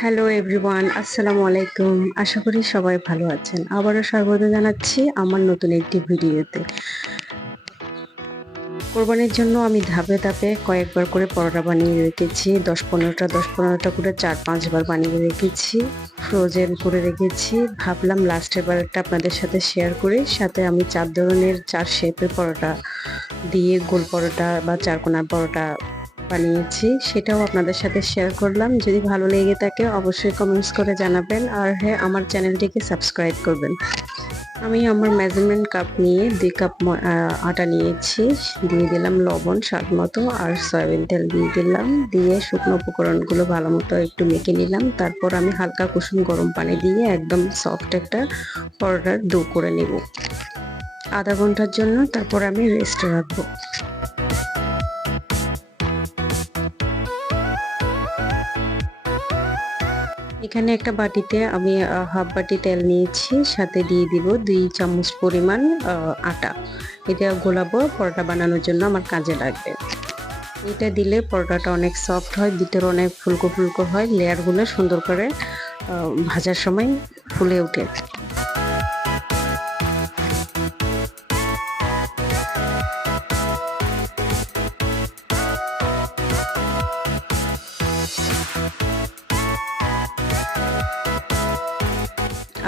Hello everyone, আসসালামু আলাইকুম। আশা করি সবাই ভালো আছেন। আবারও স্বাগত জানাচ্ছি আমার নতুন একটি ভিডিওতে। কোরবানির জন্য আমি ধাপে ধাপে কয়েকবার করে পরোটা বানিয়ে রেখেছি। ১০-১৫টা করে ৪-৫ বার বানিয়ে রেখেছি। ফ্রোজেন করে রেখেছি। ভাবলাম লাস্টের বারেরটা আপনাদের সাথে শেয়ার করি। সাথে আমি ৪ ধরনের ৪ শেপের পরোটা দিয়ে গোল পরোটা বা চারকোনা পরোটা বানিয়েছি, সেটাও আপনাদের সাথে শেয়ার করলাম। যদি ভালো লেগে থাকে অবশ্যই কমেন্টস করে জানাবেন, আর হ্যাঁ, আমার চ্যানেলটিকে সাবস্ক্রাইব করবেন। আমি আমার মেজারমেন্ট কাপ নিয়ে ২ কাপ আটা নিয়েছি। দিয়ে দিলাম লবণ স্বাদ মতো আর সয়াবিন তেল দিয়ে দিলাম। দিয়ে শুকনো উপকরণগুলো ভালো মতো একটু মেখে নিলাম। তারপর আমি হালকা কুসুম গরম পানি দিয়ে একদম সফট একটা পরোটার ডো করে নেব আধা ঘন্টার জন্য। তারপর আমি রেস্টে রাখবো। এখানে একটা বাটিতে আমি হাফ বাটি তেল নিয়েছি, সাথে দিয়ে দিব ২ চামচ পরিমাণ আটা। এটা গোলাবো পরোটা বানানোর জন্য আমার কাজে লাগবে। এটা দিলে পরোটাটা অনেক সফট হয়, ভিতরে অনেক ফুলকো ফুলকো হয়, লেয়ারগুলো সুন্দর করে ভাজার সময় ফুলে ওঠে।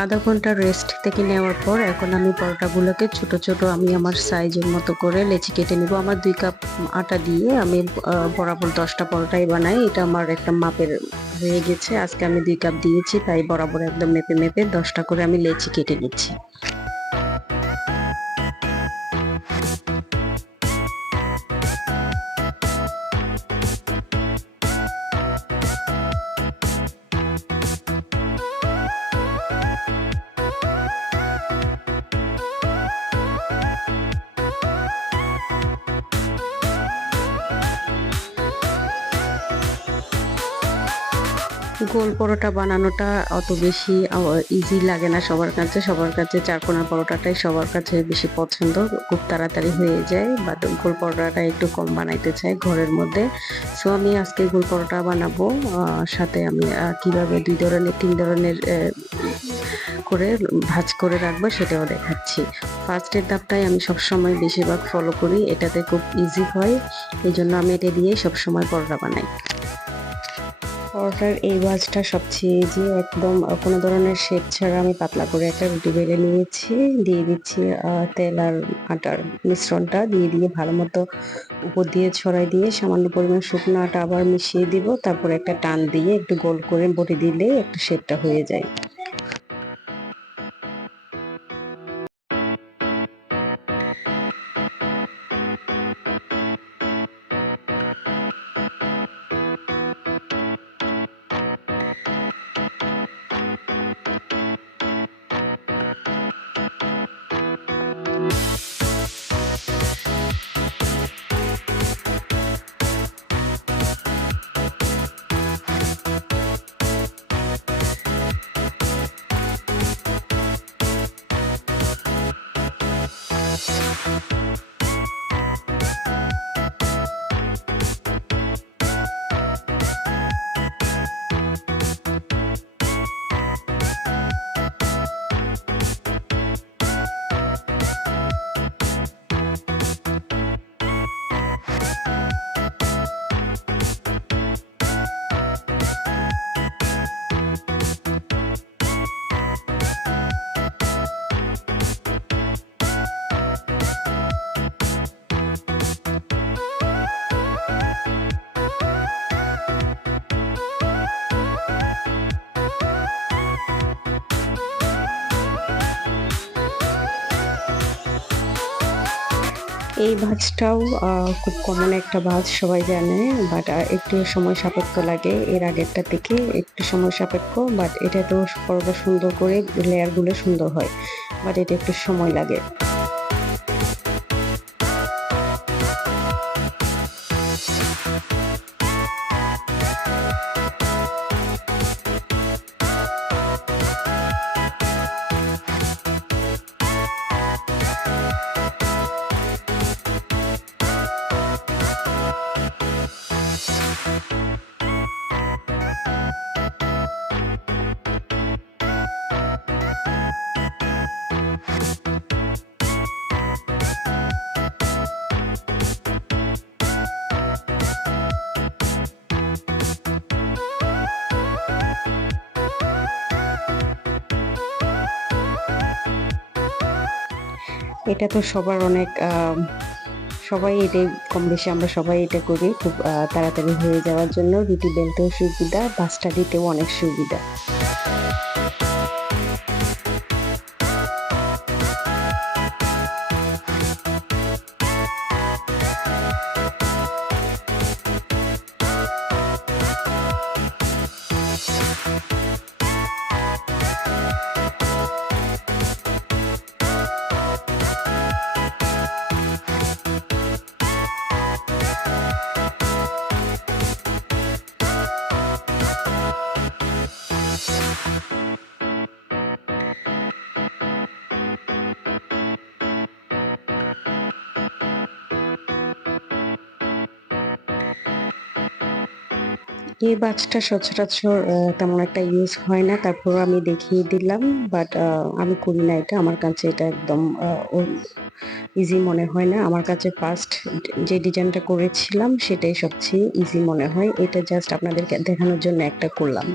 আধা ঘন্টা রেস্ট থেকে নেওয়ার পর এখন আমি পরোটাগুলোকে ছোট ছোট আমি আমার সাইজের মতো করে লেচি কেটে নিব। আমার ২ কাপ আটা দিয়ে আমি বরাবর ১০টা পরোটাই বানাই। এটা আমার একটা মাপের হয়ে গেছে। আজকে আমি ২ কাপ দিয়েছি, তাই বরাবর একদম মেপে মেপে ১০টা করে আমি লেচি কেটে নিচ্ছি। গোল পরোটা বানানোটা অত বেশি ইজি লাগে না সবার কাছে। সবার কাছে চারকোনা পরোটাটাই সবার কাছে বেশি পছন্দ। খুব তাড়াতাড়ি হয়ে যায়, বাট গোল পরোটাটা একটু কম বানাইতে চাই ঘরের মধ্যে। সো আমি আজকে গোল পরোটা বানাবো। সাথে আমি কিভাবে ২ ধরনের ৩ ধরনের করে ভাঁজ করে রাখবো সেটাও দেখাচ্ছি। ফার্স্টের ধাপটাই আমি সবসময় বেশিরভাগ ফলো করি। এটাতে খুব ইজি হয়। এজন্য আমি এটা দিয়েই সবসময় পরোটা বানাই। পরোটার এই ভাঁজটা সবচেয়ে ইজি, একদম কোনো ধরনের শেপ ছাড়া আমি পাতলা করে একটা রুটি বেলে নিয়েছি। দিয়ে দিচ্ছি তেল আর আটার মিশ্রণটা দিয়ে ভালো মতো উপর দিয়ে ছড়াই দিয়ে সামান্য পরিমাণ শুকনো আটা আবার মিশিয়ে দিব। তারপর একটা টান দিয়ে একটু গোল করে বটি দিলে একটা শেপটা হয়ে যায়। এই ভাঁজটাও খুব কমন একটা ভাঁজ, সবাই জানে, বাট একটু সময় সাপেক্ষ লাগে। এর আগেরটা থেকে একটু সময় সাপেক্ষ, বাট এটা তো পরোটা সুন্দর করে লেয়ারগুলো সুন্দর হয়, বাট এটা একটু সময় লাগে। এটা তো সবার অনেক সবাই এটাই কম বেশি আমরা সবাই এটা করি খুব তাড়াতাড়ি হয়ে যাওয়ার জন্য। রুটি বেলতেও সুবিধা, ভাজটা দিতেও অনেক সুবিধা। এই বাক্সটা সচরাচর তেমন একটা ইউজ হয় না, তারপরও আমি দেখিয়ে দিলাম। বাট আমি করি না এটা, আমার কাছে এটা একদম ইজি মনে হয় না। আমার কাছে ফার্স্ট যে ডিজাইনটা করেছিলাম সেটাই সবচেয়ে ইজি মনে হয়। এটা জাস্ট আপনাদেরকে দেখানোর জন্য একটা করলাম।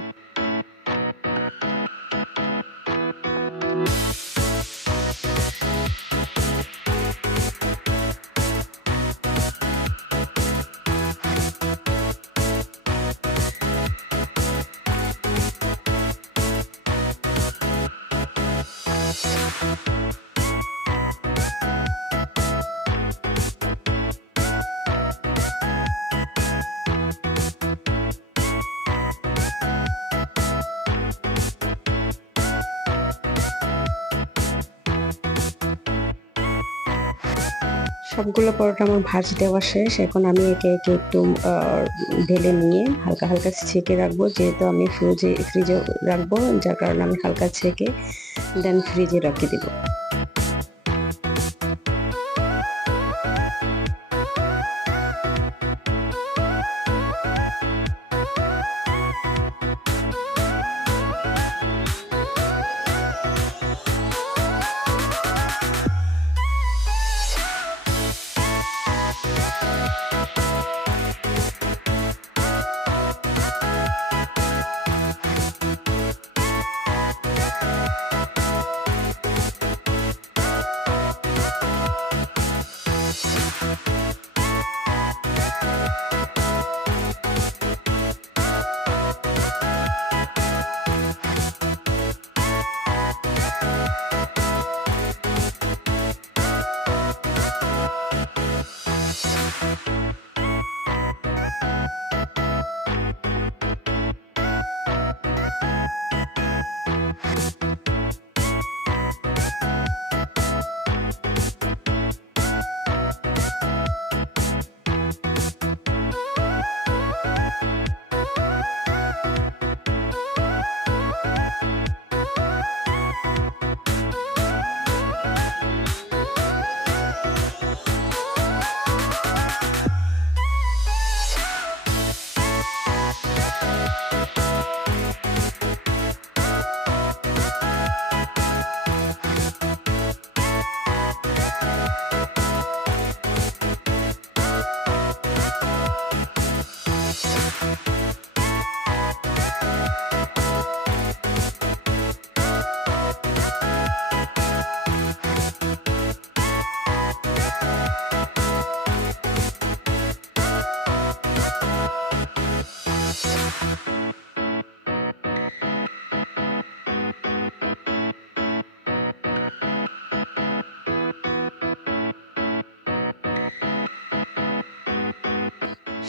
সবগুলো পরোটা আমার ভাজ দেওয়া শেষ। এখন আমি একে একে একটু ঢেলে নিয়ে হালকা হালকা ছেঁকে রাখবো, যেহেতু আমি ফ্রিজে রাখবো, যার কারণে আমি হালকা ছেঁকে দেন ফ্রিজে রেখে দিব।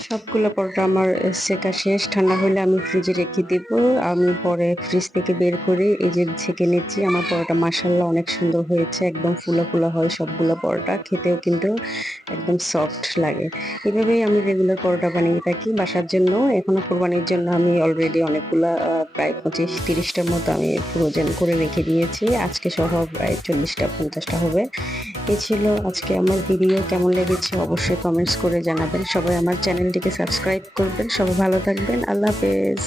সবগুলো পরোটা আমার সেকা শেষ। ঠান্ডা হলে আমি ফ্রিজে রেখে দেব। আমি পরে ফ্রিজ থেকে বের করে এই যে ছেঁকে নিচ্ছি। আমার পরোটা মাশাআল্লাহ অনেক সুন্দর হয়েছে। একদম ফুলা ফুলা হয় সবগুলো পরোটা। খেতেও কিন্তু একদম সফট লাগে। এভাবেই আমি রেগুলার পরোটা বানিয়ে থাকি বাসার জন্য। এখনো কোরবানির জন্য আমি অলরেডি অনেকগুলা প্রায় 25-30 টার মতো আমি ফ্রোজেন করে রেখে দিয়েছি। আজকে সহ প্রায় 40টা-50টা হবে। এই ছিল আজকে আমার ভিডিও। কেমন লেগেছে অবশ্যই কমেন্টস করে জানাবেন। সবাই আমার চ্যানেলটিকে সাবস্ক্রাইব করবেন। সবাই ভালো থাকবেন। আল্লাহ হাফেজ।